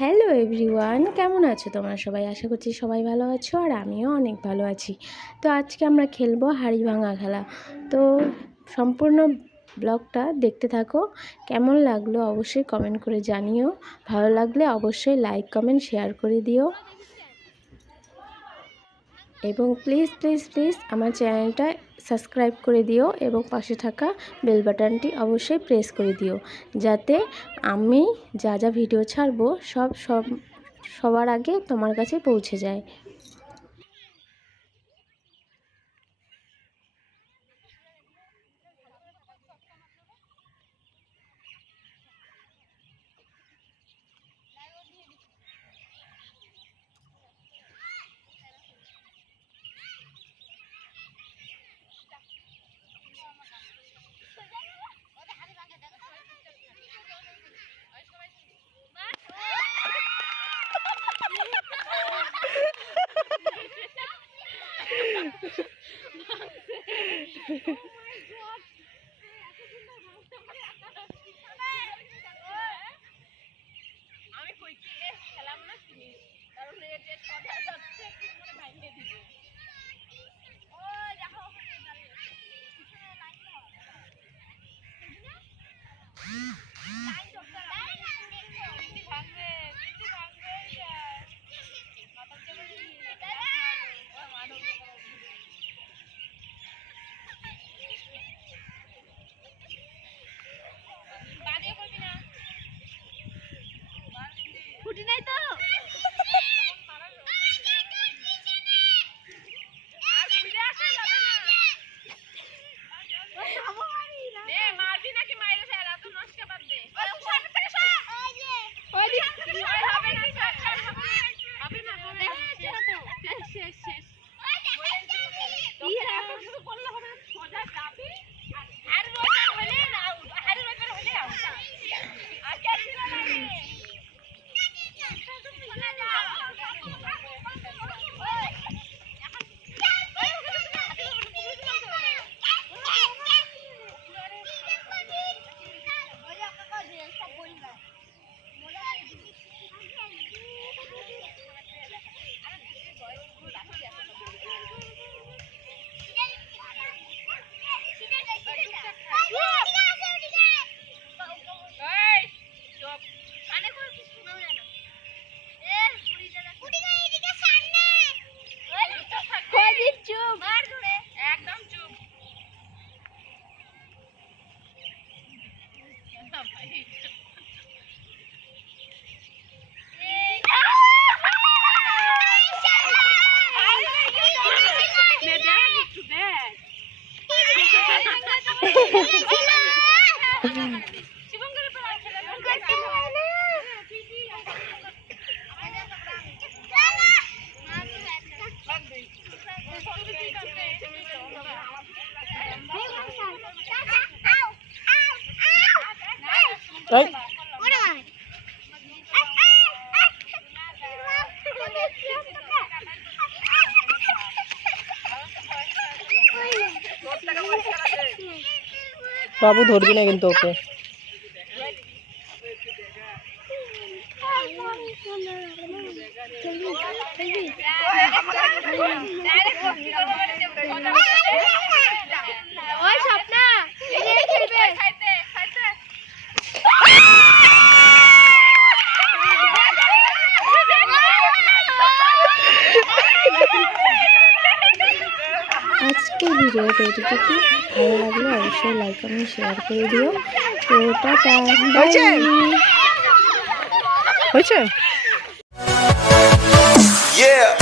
Hello everyone, কেমন আছো তোমরা সবাই? আশা করছি সবাই ভালো আছো আর আমিও অনেক ভালো আছি। তো আজকে আমরা খেলবো হাড়ি ভাঙা খেলা। তো সম্পূর্ণ ব্লগটা দেখতে থাকো। কেমন লাগলো অবশ্যই কমেন্ট করে জানিও। ভালো লাগলে অবশ্যই লাইক কমেন্ট শেয়ার করে দিও এবং প্লিজ প্লিজ প্লিজ আমার চ্যানেলটা সাবস্ক্রাইব করে দিও এবং পাশে থাকা বেল বাটনটি অবশ্যই প্রেস করে দিও, যাতে আমি যা যা ভিডিও ছাড়বো সবার আগে তোমার কাছে পৌঁছে যায়। ছুটি নাই তো মারবি নাকি মাইরে ফেলা তো নষ্ট বাদ দে সামনে থেকে সর ওই যে হবে না হবে না শেষ কি এত কিছু করলে হবে না সোজা যাবি আর রোজার হলে না আর রোজার হলে আউট আর কে ছিল লাগে বাবু ধরবি না কিন্তু ওকে। আজকে ভিডিওটা এটুকু, ভালো লাগলে অবশ্যই লাইক কমেন্ট শেয়ার করে দিও। তো টাটা, হয়েছে। Yeah.